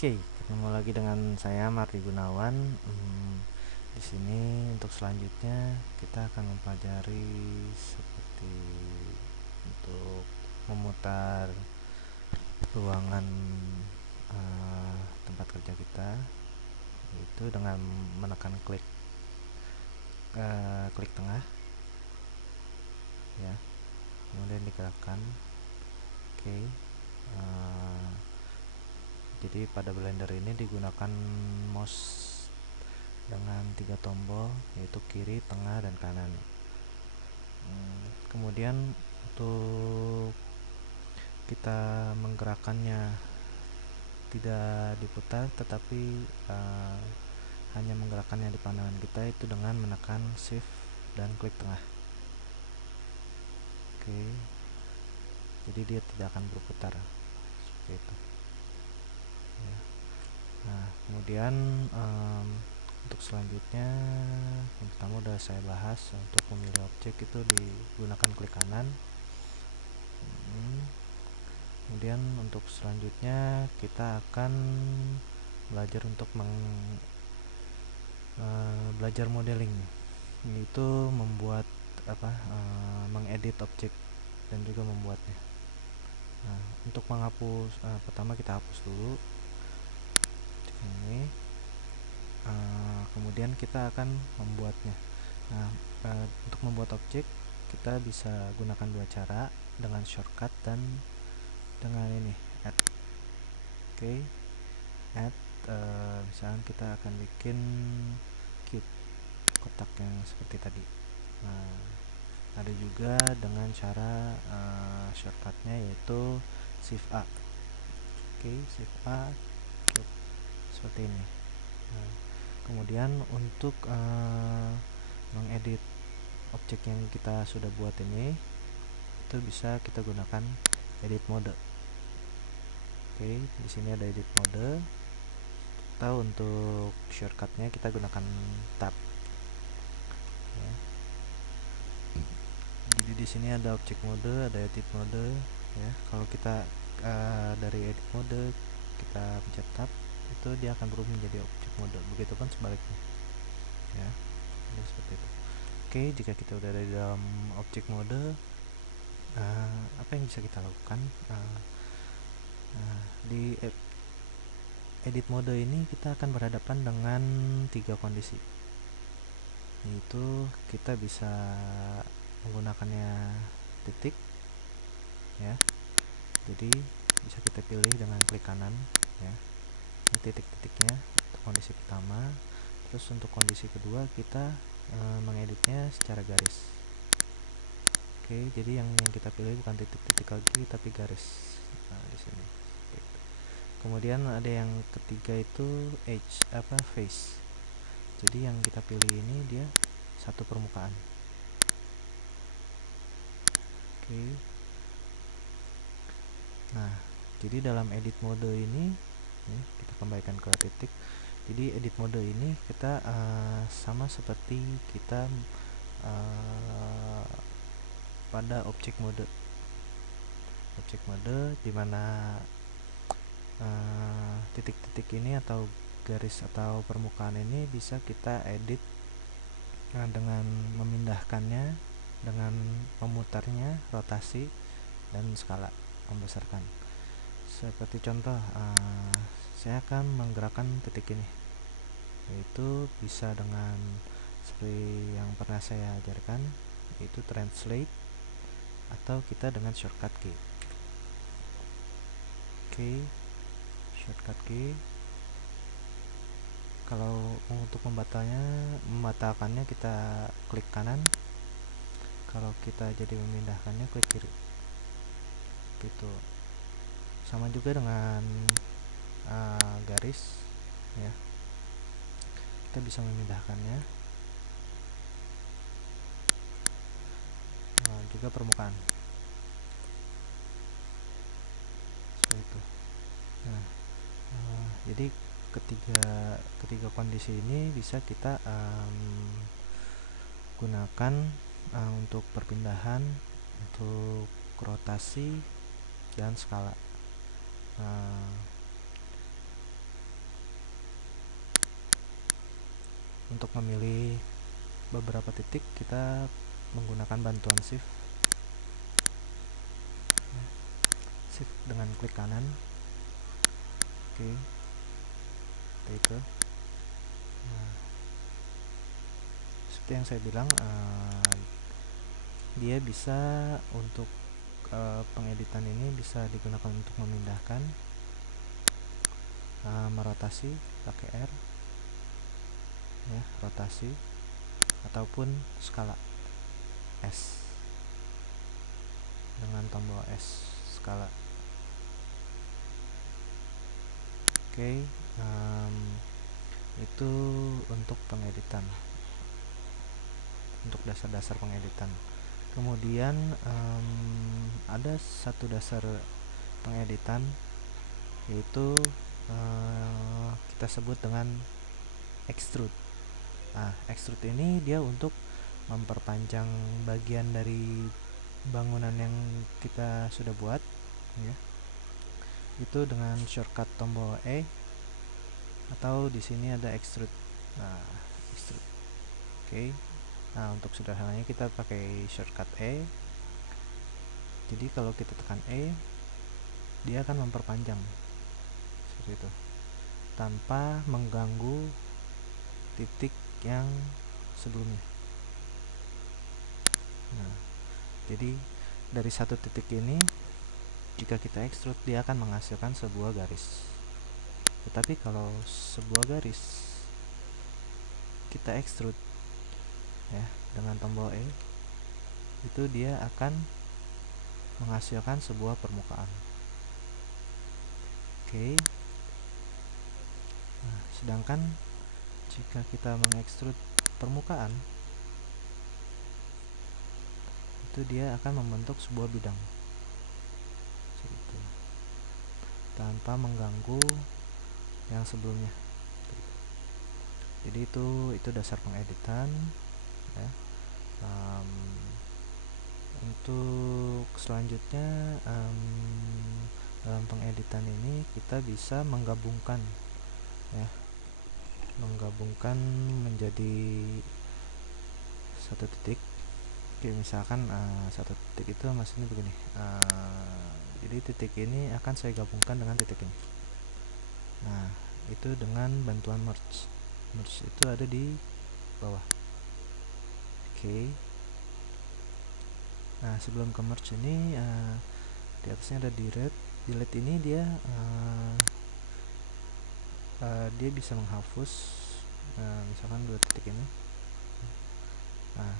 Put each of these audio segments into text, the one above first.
Oke, ketemu lagi dengan saya Mardi Gunawan. Di sini untuk selanjutnya kita akan mempelajari seperti untuk memutar ruangan tempat kerja kita, yaitu dengan menekan klik tengah, ya, kemudian digerakkan. Oke, jadi pada Blender ini digunakan mouse dengan 3 tombol, yaitu kiri, tengah, dan kanan. Kemudian untuk kita menggerakkannya tidak diputar, tetapi hanya menggerakkannya di pandangan kita itu dengan menekan shift dan klik tengah. Oke, jadi dia tidak akan berputar seperti itu ya. Nah, kemudian untuk selanjutnya yang pertama udah saya bahas, untuk memilih objek itu digunakan klik kanan. Kemudian untuk selanjutnya kita akan belajar untuk belajar modeling, yaitu membuat mengedit objek dan juga membuatnya. Nah, untuk menghapus, pertama kita hapus dulu objek ini, kemudian kita akan membuatnya. Nah, untuk membuat objek kita bisa gunakan dua cara, dengan shortcut dan dengan ini add. Oke, add, misalkan kita akan bikin cube, kotak yang seperti tadi. Nah, ada juga dengan cara shortcutnya, yaitu shift A. Oke, shift A, cube seperti ini. Nah, kemudian untuk mengedit objek yang kita sudah buat ini, itu bisa kita gunakan edit mode. Oke, di sini ada edit mode, atau untuk shortcutnya kita gunakan tab ya. Jadi di sini ada object mode, ada edit mode ya. Kalau kita dari edit mode kita pencet tab, itu dia akan berubah menjadi object mode. Begitupun sebaliknya ya. Jadi seperti itu. Oke, jika kita udah ada di dalam object mode, apa yang bisa kita lakukan? Di edit mode ini kita akan berhadapan dengan 3 kondisi, yaitu kita bisa menggunakannya titik ya. Jadi bisa kita pilih dengan klik kanan ya. Ini titik-titiknya untuk kondisi pertama. Terus untuk kondisi kedua kita mengeditnya secara garis. Oke, jadi yang kita pilih bukan titik-titik lagi, tapi garis. Nah, di sini. Kemudian ada yang ketiga itu face. Jadi yang kita pilih ini dia satu permukaan. Oke. Nah, jadi dalam edit mode ini kita kembalikan ke titik. Jadi edit mode ini kita sama seperti kita pada objek mode dimana titik-titik ini atau garis atau permukaan ini bisa kita edit dengan memindahkannya, dengan memutarnya, rotasi, dan skala, membesarkan. Seperti contoh, saya akan menggerakkan titik ini, yaitu bisa dengan seperti yang pernah saya ajarkan, yaitu translate, atau kita dengan shortcut key. Oke, shortcut key. Kalau untuk membatalkannya kita klik kanan. Kalau kita jadi memindahkannya klik kiri. Gitu. Sama juga dengan garis ya. Kita bisa memindahkannya. Juga permukaan. Seperti itu. Nah, jadi ketiga kondisi ini bisa kita gunakan untuk perpindahan, untuk rotasi, dan skala. untuk memilih beberapa titik kita menggunakan bantuan shift ya. Shift dengan klik kanan. Oke, seperti itu. Nah, seperti yang saya bilang, dia bisa untuk pengeditan ini bisa digunakan untuk memindahkan, merotasi pakai R ya, rotasi, ataupun skala S dengan tombol S, skala. Oke, itu untuk pengeditan, untuk dasar-dasar pengeditan. Kemudian ada satu dasar pengeditan, yaitu kita sebut dengan extrude. Nah, extrude ini dia untuk memperpanjang bagian dari bangunan yang kita sudah buat ya. Itu dengan shortcut tombol E, atau di sini ada extrude. Nah, extrude. Oke. Nah, untuk sederhananya kita pakai shortcut E. Jadi kalau kita tekan E, dia akan memperpanjang seperti itu tanpa mengganggu titik yang sebelumnya. Nah, jadi dari satu titik ini jika kita extrude dia akan menghasilkan sebuah garis. Tetapi kalau sebuah garis kita extrude ya dengan tombol E, itu dia akan menghasilkan sebuah permukaan. Oke. Nah, sedangkan jika kita mengekstrud permukaan, itu dia akan membentuk sebuah bidang seperti itu, tanpa mengganggu yang sebelumnya. Jadi itu dasar pengeditan ya. Untuk selanjutnya dalam pengeditan ini kita bisa menggabungkan ya, menggabungkan menjadi satu titik. Oke, misalkan satu titik itu maksudnya begini, jadi titik ini akan saya gabungkan dengan titik ini. Nah, itu dengan bantuan merge. Merge itu ada di bawah. Oke. Nah, sebelum ke merge ini di atasnya ada delete. Delete ini dia dia bisa menghapus misalkan dua titik ini. Nah,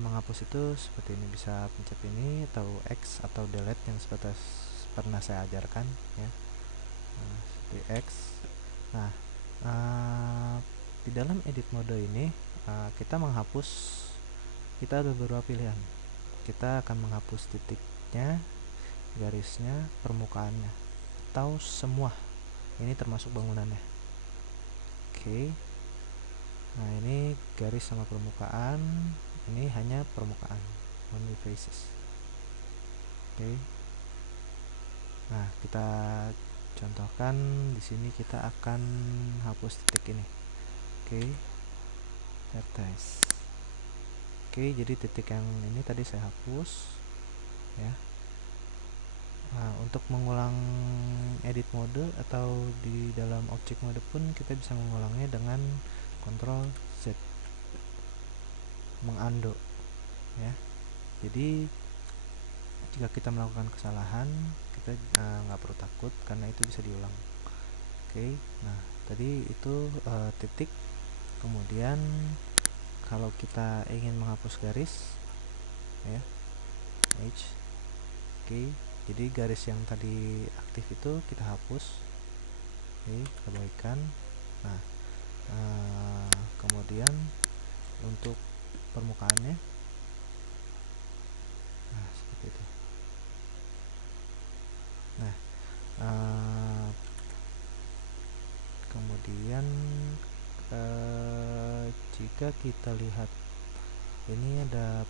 menghapus itu seperti ini, bisa pencet ini atau X atau delete yang seperti pernah saya ajarkan ya. Seperti X. Nah, di dalam edit mode ini kita menghapus, kita ada beberapa pilihan. Kita akan menghapus titiknya, garisnya, permukaannya, atau semua. Ini termasuk bangunannya. Oke. Nah, ini garis sama permukaan, ini hanya permukaan, only faces. Oke. Nah, kita contohkan di sini kita akan hapus titik ini. Oke. Vertex. Oke, jadi titik yang ini tadi saya hapus ya. Nah, untuk mengulang edit mode atau di dalam object mode pun kita bisa mengulangnya dengan Ctrl Z, mengundo ya. Jadi jika kita melakukan kesalahan, kita nggak perlu takut karena itu bisa diulang. Oke. Nah, tadi itu titik. Kemudian kalau kita ingin menghapus garis ya, H. Oke, jadi garis yang tadi aktif itu kita hapus. Oke, kita baikkan. Nah, kemudian untuk permukaannya, nah seperti itu. Nah, kemudian jika kita lihat ini ada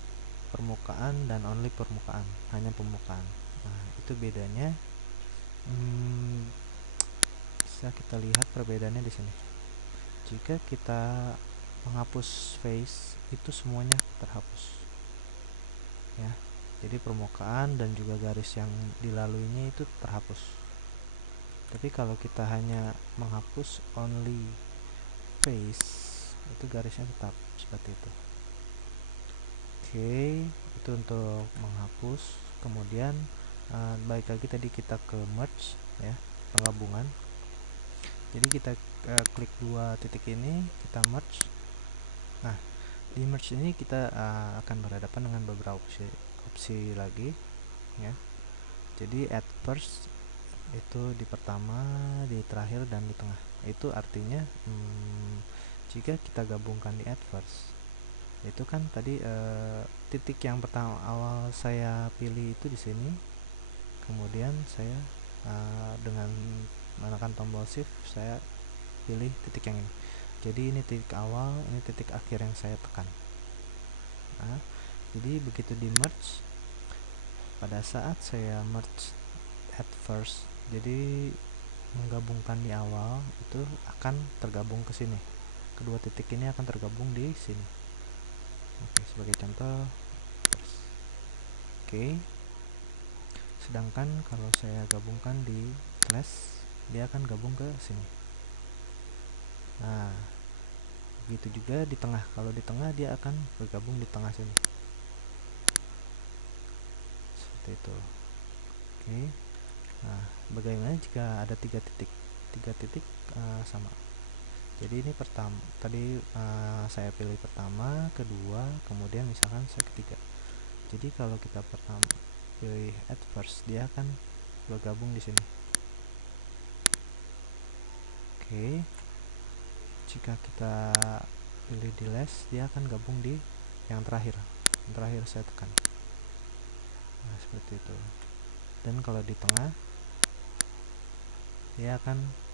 permukaan dan only permukaan, hanya permukaan. Nah, itu bedanya. Bisa kita lihat perbedaannya di sini. Jika kita menghapus face itu semuanya terhapus ya. Jadi permukaan dan juga garis yang dilaluinya itu terhapus. Tapi kalau kita hanya menghapus only face, itu garisnya tetap seperti itu. Oke, itu untuk menghapus. Kemudian balik lagi tadi kita ke merge ya, penggabungan. Jadi kita klik dua titik ini, kita merge. Nah, di merge ini kita akan berhadapan dengan beberapa opsi lagi ya. Jadi at first itu di pertama, di terakhir, dan di tengah. Itu artinya jika kita gabungkan di at first, itu kan tadi titik yang pertama awal saya pilih itu di sini. Kemudian saya dengan menekan tombol shift saya pilih titik yang ini. Jadi ini titik awal, ini titik akhir yang saya tekan. Nah, jadi begitu di merge, pada saat saya merge at first, jadi menggabungkan di awal, itu akan tergabung ke sini. Kedua titik ini akan tergabung di sini. Oke, sebagai contoh. Oke. Sedangkan kalau saya gabungkan di slash, dia akan gabung ke sini. Nah, begitu juga di tengah. Kalau di tengah dia akan bergabung di tengah sini. Seperti itu. Oke. Nah, bagaimana jika ada tiga titik? Tiga titik sama. Jadi ini pertama, tadi saya pilih pertama, kedua, kemudian misalkan saya ketiga. Jadi kalau kita pertama pilih at first, dia akan bergabung di sini. Oke. Jika kita pilih di last, dia akan gabung di yang terakhir. Yang terakhir saya tekan. Nah, seperti itu. Dan kalau di tengah, dia akan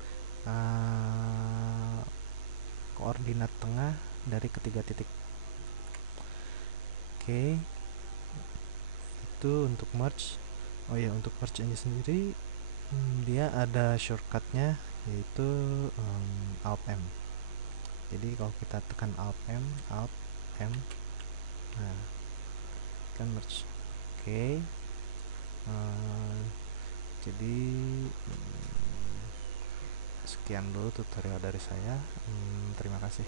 koordinat tengah dari ketiga titik. Oke. Itu untuk merge. Oh ya, untuk merge ini sendiri dia ada shortcutnya, yaitu Alt M. Jadi kalau kita tekan Alt M, nah kan merge. Oke. Jadi sekian dulu tutorial dari saya. Terima kasih.